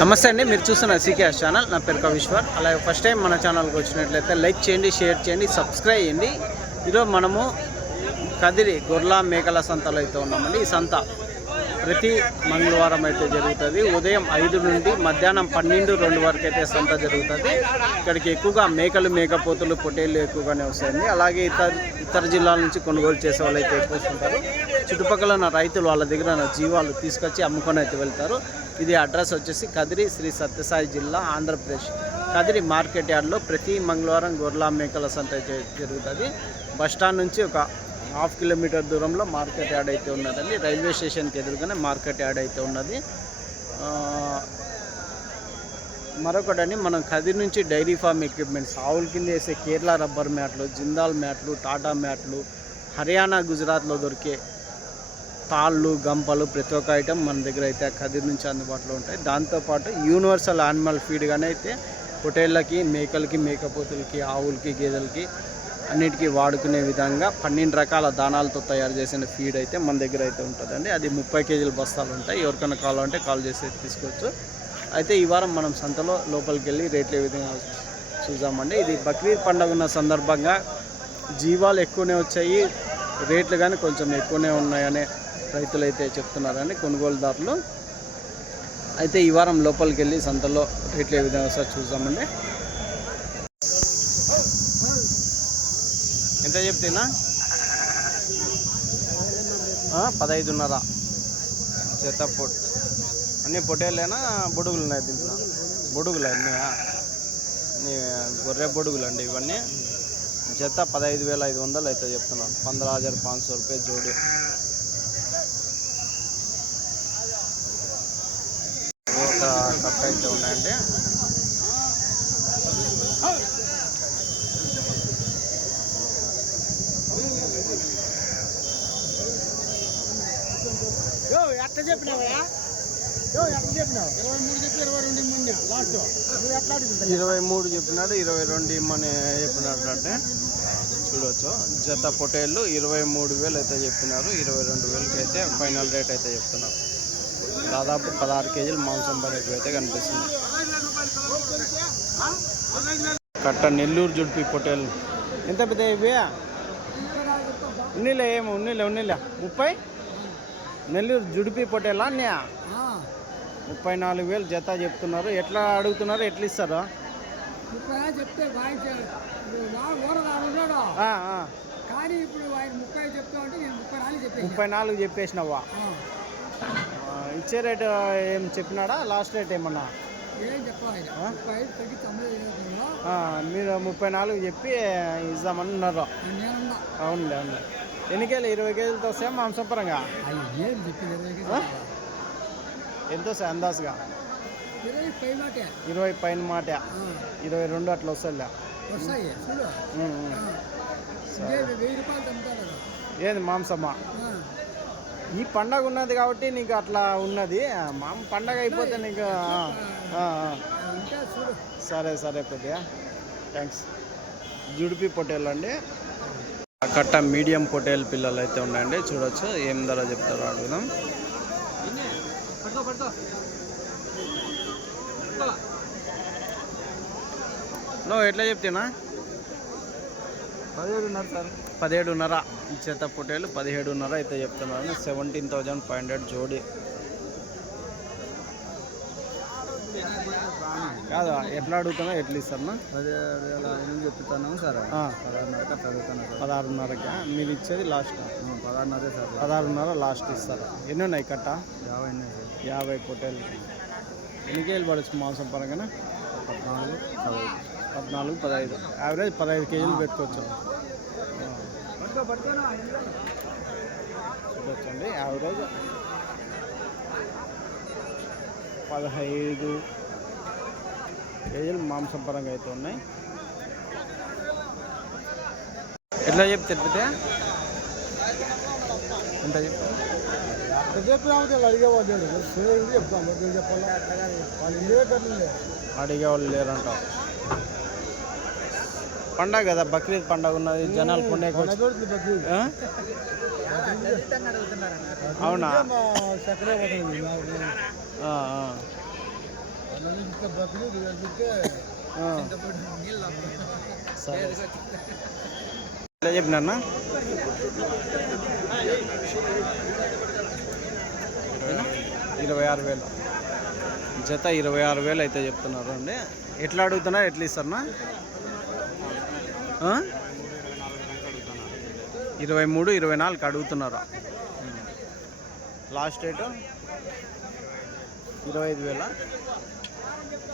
నమస్తే అండి, మీరు చూస్తున్న సీకేఎస్ ఛానల్. నా పేరు కవిశ్వర్. అలాగే ఫస్ట్ టైం మన ఛానల్కి వచ్చినట్లయితే లైక్ చేయండి, షేర్ చేయండి, సబ్స్క్రైబ్ చేయండి. ఈరోజు మనము కదిరి గొర్రెల మేకల సంతలో అయితే ఉన్నామండి. ఈ సంత ప్రతి మంగళవారం అయితే జరుగుతుంది. ఉదయం 5 నుండి మధ్యాహ్నం 12-2 వరకు అయితే సంత జరుగుతుంది. ఇక్కడికి ఎక్కువగా మేకలు, మేకపోతులు, పొట్టేళ్ళు ఎక్కువగానే వస్తాయండి. అలాగే ఇతర జిల్లాల నుంచి కొనుగోలు చేసే వాళ్ళు అయితే ఎక్కువ వస్తుంటారు. చుట్టుపక్కల ఉన్న రైతులు వాళ్ళ దగ్గర ఉన్న జీవాలు తీసుకొచ్చి అమ్ముకొని అయితే వెళ్తారు. ఇది అడ్రస్ వచ్చేసి కదిరి, శ్రీ సత్యసాయి జిల్లా, ఆంధ్రప్రదేశ్. కదిరి మార్కెట్ యార్డ్లో ప్రతి మంగళవారం గొర్రెల మేకల సంత జరుగుతుంది. బస్టాండ్ నుంచి ఒక 1/2 కిలోమీటర్ దూరంలో మార్కెట్ యార్డ్ అయితే ఉన్నదండి. రైల్వే స్టేషన్కి ఎదురుగానే మార్కెట్ యార్డ్ అయితే ఉన్నది. మరొకటని మనం కదిరి నుంచి డైరీ ఫామ్ ఎక్విప్మెంట్స్, ఆవుల కింద వేసే కేరళ రబ్బర్ మ్యాట్లు, జిందాల్ మ్యాట్లు, టాటా మ్యాట్లు, హర్యానా, గుజరాత్లో దొరికే తాళ్ళు, గంపలు, ప్రతి ఒక్క ఐటెం మన దగ్గర అయితే కదిరి నుంచి అందుబాటులో ఉంటాయి. దాంతోపాటు యూనివర్సల్ యానిమల్ ఫీడ్గానే అయితే పొట్టేళ్ళకి, మేకలకి, మేకపోతులకి, ఆవులకి, గేదెలకి అన్నిటికీ వాడుకునే విధంగా 12 రకాల దానాలతో తయారు చేసిన ఫీడ్ అయితే మన దగ్గర అయితే ఉంటుందండి. అది 30 కేజీల బస్తాలు ఉంటాయి. ఎవరికైనా కావాలంటే కాల్ చేసి తీసుకోవచ్చు. అయితే ఈ వారం మనం సంతలో లోపలికి వెళ్ళి రేట్లు ఏ విధంగా చూసామండి. ఇది బక్రీద్ పండుగ ఉన్న సందర్భంగా జీవాలు ఎక్కువనే వచ్చాయి, రేట్లు కానీ కొంచెం ఎక్కువనే ఉన్నాయనే రైతులు అయితే చెప్తున్నారండి, కొనుగోలుదారులు. అయితే ఈ వారం లోపలికి వెళ్ళి సంతలో రేట్లు ఏ విధంగా వస్తాయో చూద్దామండి. ఎంత చెప్తున్నా? 15.5 జత పొట్టు. అన్నీ పొట్టేళ్ళేనా, బొడుగులు ఉన్నాయి దీంట్లో? బొడుగులు అన్నీ గొర్రె బొడుగులు అండి ఇవన్నీ. జత 15,500 అయితే చెప్తున్నాను. 15,500 రూపాయ జోడి. ఒక కట్ట అయితే ఉన్నాయండి. ఎట్లా చెప్పినావు? 23 చెప్పినాడు, 22 ఇమ్మని చెప్పినట్టు అంటే చూడవచ్చు. జత పొట్టేళ్ళు 23,000 అయితే చెప్పినారు. 22,000కి అయితే ఫైనల్ రేట్ అయితే చెప్తున్నారు. దాదాపు 16 కేజీలు మాంసం పడేటివి అయితే కనిపిస్తుంది. కట్ట నెల్లూరు జుడిపి పొట్టేళ్ళు ఎంత పెద్ద ఇవి? ఉన్నీలే 30 నెల్లూరు జుడిపి పొట్టేళ్ళ అన్నీ 34,000 జత చెప్తున్నారు. ఎట్లా అడుగుతున్నారు, ఎట్లా ఇస్తారు? 34 చెప్పేసినావా? ఇచ్చే రేటు ఏం చెప్పినాడా? లాస్ట్ రేట్ ఏమన్నా? మీరు 34 చెప్పి ఇద్దామని ఉన్నారు. అవునులే. ఎన్ని కేజీలు? 20 కేజీలతో వస్తాయా మాంసం పరంగా? ఎంత వస్తాయి అందాజుగా? 20 పైన మాట. 22 అట్లా వస్తాయిలే. ఏది మాంసమా? ఈ పండగ ఉన్నది కాబట్టి నీకు అట్లా ఉన్నది. పండగ అయిపోతే నీకు సరే కొద్దిగా థ్యాంక్స్. జుడిపి పొట్టేళ్ళు అండి. కట్ట మీడియం పొట్టేల్ పిల్లలు అయితే ఉన్నాయండి. చూడొచ్చు, ఏం ధర చెప్తారో అడుగుదాం. ఎట్లా చెప్తున్నా? 17.5 సార్. 17.5 జత పొట్టేళ్ళు 17.5 అయితే చెప్తున్నారు. 17,500 జోడి. కాదు, ఎట్లా అడుగుతున్నా, ఎట్లా ఇస్తారన్నా? 17,500 చెప్తాను సార్. 16.5కి మీరు ఇచ్చేది లాస్ట్? 16.5 సార్. 16.5 లాస్ట్ ఇస్తారా? ఎన్ని ఉన్నాయి కట్ట? 50 ఉన్నాయి సార్. 50 పొట్టేళ్ళు. ఎన్ని కేజీలు పడచ్చు మాంసం పరంగా? 14, 15. యావరేజ్ 15 కేజీలు పెట్టుకోవచ్చు. చూడొచ్చండి, యావరేజ్ 15 కేజీలు మాంసం పరంగా అయితే ఉన్నాయి. ఎట్లా చెప్తే ఎంత చెప్తారు? అడిగే వాళ్ళు లేరంట. పండగ కదా, బక్రీద్ పండగ ఉన్నది, జనాలు కొనే. అవునా? ఆ. సరే ఎట్లా చెప్పినా 26,000 జత 26,000 అయితే చెప్తున్నారు అండి. ఎట్లా అడుగుతున్నారు, ఎట్లా ఇస్తారన్నా? 23, 24 అడుగుతున్నారా? Last rate 25,000.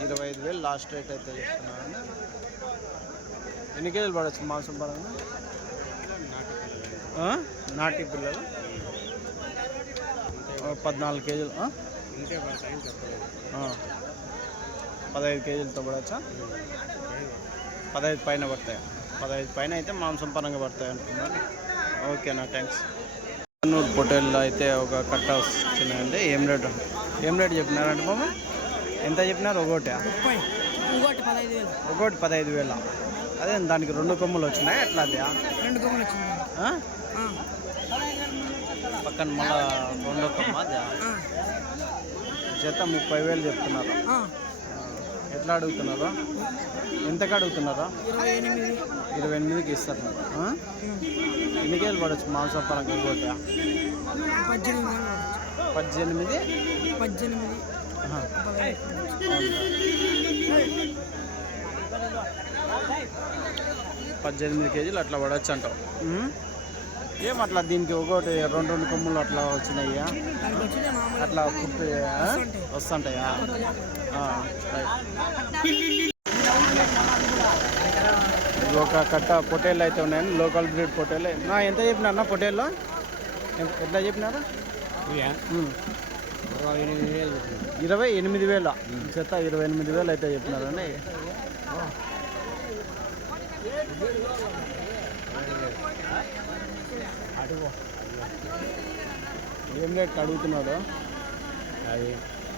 25,000 లాస్ట్ రేట్ అయితే చెప్తున్నారండి. ఎన్ని కేజీలు పడవచ్చు మాంసం పరంగా? నాటి పిల్లలు 14 కేజీలు, 15 కేజీలతో పడవచ్చా? 15 పైన పడతాయి. 15 పైన అయితే మాంసం పరంగా పడతాయి అంటున్నారు. ఓకేనా, థ్యాంక్స్. పొట్టేల్లో అయితే ఒక కట్ట వస్తున్నాయండి. ఏం రేటు చెప్పినారంటే బాబు? ఎంత చెప్పినారు? ఒకటి 15,000. అదే దానికి 2 కొమ్ములు వచ్చినాయి. ఎట్లా అది? 2 కొమ్ములు వచ్చింది. పక్కన మళ్ళా 2 కొమ్మ అది. జత 30,000 చెప్తున్నారు. ఎట్లా అడుగుతున్నారు? ఎంతకు అడుగుతున్నారా? 28కి ఇస్తారు. ఎన్ని కేజీలు పడవచ్చు మాంసం పరంగా? ఇంకోటి 18. 18 కేజీలు అట్లా పడవచ్చు అంటావు. ఏమట్లా దీనికి ఒకటి 2 కొమ్ములు అట్లా వచ్చినాయ్యా? అట్లా పుట్టి వస్తుంటాయా? ఒక కట్ట పొట్టేళ్ళు అయితే ఉన్నాయండి. లోకల్ బ్రీడ్ పొట్టేళ్ళు. ఎంత చెప్పినారన్నా పొట్టేళ్ళు? ఎట్లా చెప్పినారు? 28,000 జత. 28,000 అయితే చెప్పినారండి. ఏం రేట్కి అడుగుతున్నాడు?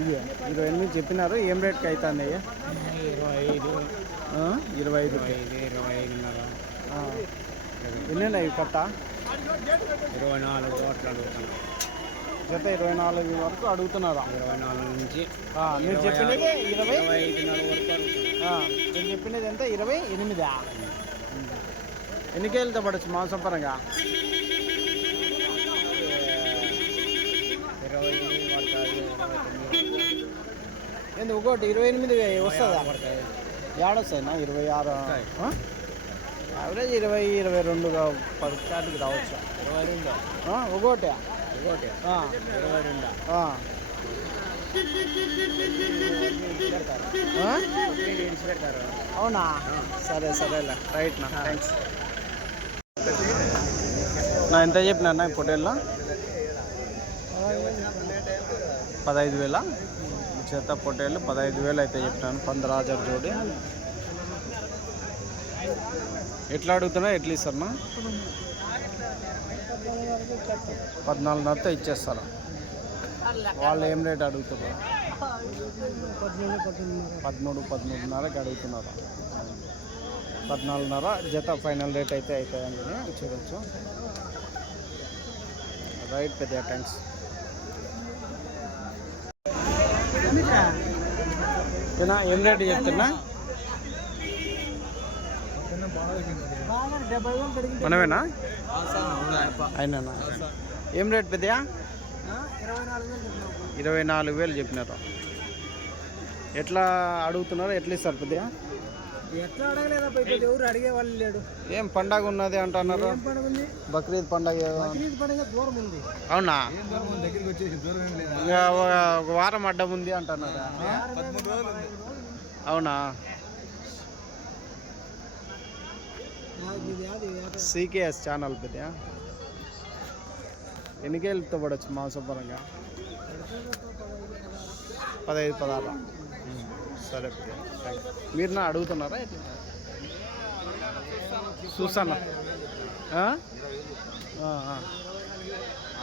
ఇవి 28 చెప్పినారు. ఏం రేట్కి అవుతుంది? 25. ఎన్నున్నాయి కట్ట? 24 ఓట్లు అడుగుతాను. జత 24 వరకు అడుగుతున్నారా? 24 నుంచి మీరు చెప్పినది 20. 25 వరకు అడుగుతాను. నేను చెప్పినది ఎంత? 28. ఎన్ని కేజీలతో పడవచ్చు మాంసం పరంగా? 20 పడతాయి. ఏంది ఒకటి 28 వస్తుందా? ఏడొస్తాయినా? 26 యావరేజ్ 20, 22గా 10 స్టార్ట్కి రావచ్చు. 22 ఒకటి 22 అవునా? సరేలే, రైట్ నా, థ్యాంక్స్. నా ఎంత చెప్పినా పొట్టేళ్ళ? 15,000 జత పొట్టేళ్ళు. 15,000 అయితే చెప్పినాను. 15,000 జోడి. ఎట్లా అడుగుతున్నా, ఎట్లా ఇస్తారన్నా? 14,500 ఇచ్చేస్తారా? వాళ్ళు ఏం రేట్ అడుగుతున్నారు? 13,500కి అడుగుతున్నారు. 14,500 జత ఫైనల్ రేట్ అయితే అవుతాయని చూడవచ్చు. రైట్ పెద్ద, థ్యాంక్స్. ఏం రేటు చెప్తున్నా? మనమేనా? అయినా ఏం రేట్ పెద్దయా? 24,000 చెప్పినారు. ఎట్లా అడుగుతున్నారు, ఎట్లా ఇస్తారు పెద్దయా? ఎట్లా అడగలేదా? ఎవరు అడిగే వాళ్ళు లేడు. ఏం పండగ ఉన్నది అంటున్నారు? బక్రీద్ పండగ. దూరం ఉంది. అవునా? దగ్గరికి వచ్చేసి దూరం ఏం లేదు. ఇంకా ఒక వారం అడ్డం ఉంది అంటున్నారు. 13 రోజులు ఉంది. అవునా? సీకేఎస్ ఛానల్ పెద్ద. ఎన్ని కేజీలతో పడవచ్చు మాంసం పరంగా? 15, 16. సరే పెద్ద, మీరు నా అడుగుతున్నారా? చూసాను.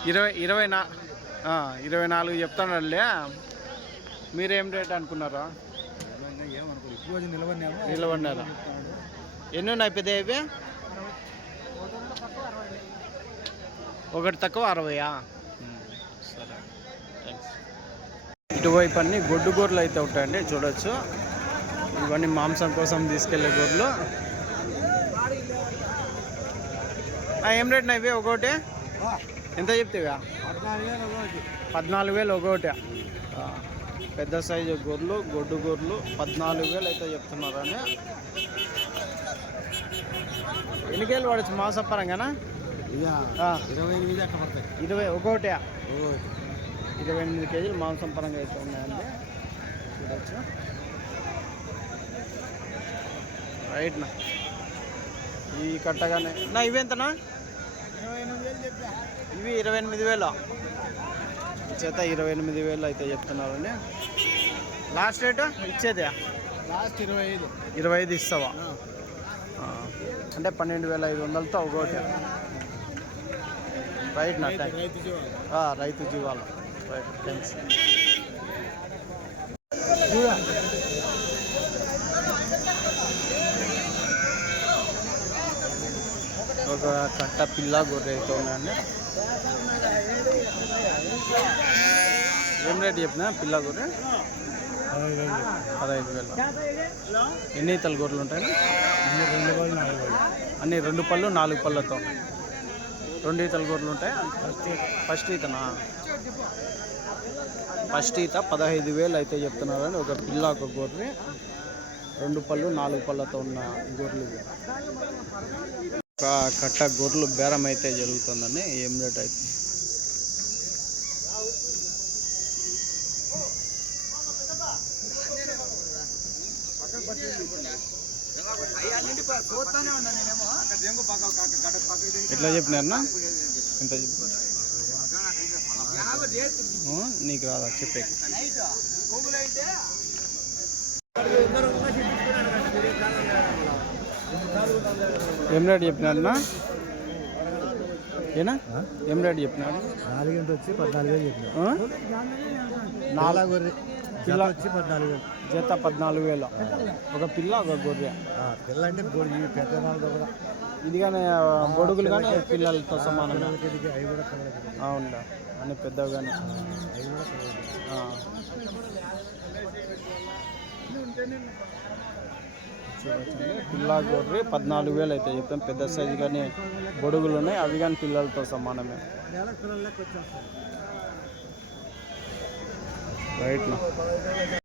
24 చెప్తానండి. మీరేం రేట్ అనుకున్నారా? నిలబడినారా? ఎన్ని ఉన్నాయి పెద్ద? ఇవి ఒకటి తక్కువ 60. సరే, థ్యాంక్స్. ఇటువైపు అన్ని గొడ్డు గొర్రెలు అయితే ఉంటాయండి, చూడొచ్చు. ఇవన్నీ మాంసం కోసం తీసుకెళ్లే గొర్రెలు. ఏం రేట్ నా ఇవి ఒకటి? ఎంత చెప్తావా? 14,000 ఒకటి. పెద్ద సైజు గొర్రెలు, గొడ్డు గొర్రెలు 14,000 అయితే చెప్తున్నారని. ఎన్ని కేజీలు పడచ్చు మాంసం పరంగానా? 28 అట్లా పడతాయి. 20 ఒకటి. 28 కేజీలు మాంసం పరంగా అయితే ఉన్నాయండి, చూడొచ్చు. రైట్ నా ఈ కట్టగానే నా ఇవి ఎంతనా? ఇవి 28,000 చేత 28,000 అయితే చెప్తున్నారండి. Last rate ఇచ్చేదే? లాస్ట్ 25. 25 ఇస్తావా? అంటే 12,500తో ఒకటి. రైట్ నా థ్యాంక్ రైతు జీవాలు. Right, thanks. ఒక కట్ట పిల్ల గొర్రె అయితే ఉన్నాయండి. ఏం రేట్ చెప్పినా పిల్ల గొర్రె? 15,000. ఎన్ని ఈతల గొర్రెలు ఉంటాయి? అన్ని 2 పళ్ళు 4 పళ్ళతో 2 ఈతల గొర్రెలు ఉంటాయి. ఫస్ట్ ఈతనా? ఫస్ట్ ఈత 15,000 అయితే చెప్తున్నారని. ఒక పిల్ల ఒక గొర్రె, 2 పళ్ళు 4 పళ్ళతో ఉన్న గొర్రెలు ఇవి. ఒక కట్ట గొర్రెలు బేరం అయితే జరుగుతుందండి. ఏం రేట్ అయితే? ఎట్లా చెప్పినారన్నా? ఎంత చెప్పి? నీకు రాదా చెప్పే? ఏం రేట్ చెప్పినారన్నా? ఏనా ఏం రేట్ చెప్పినాడు? 4 వచ్చి 14,000 చెప్పిన. పిల్ల వచ్చి 14,000. జత 14,000. ఒక పిల్ల ఒక గొర్రె. పిల్ల అంటే పెద్ద కూడా ఇది కానీ బొడుగులు కానీ పిల్లలతో సమానంగా. అవి కూడా అవునా? అన్ని పెద్దవి కానీ. చూడొచ్చండి, పిల్ల గొర్రె 14,000 అయితే చెప్తాం. పెద్ద సైజు కానీ బొడుగులు ఉన్నాయి, అవి కానీ పిల్లలతో సమానమే. రైట్ నా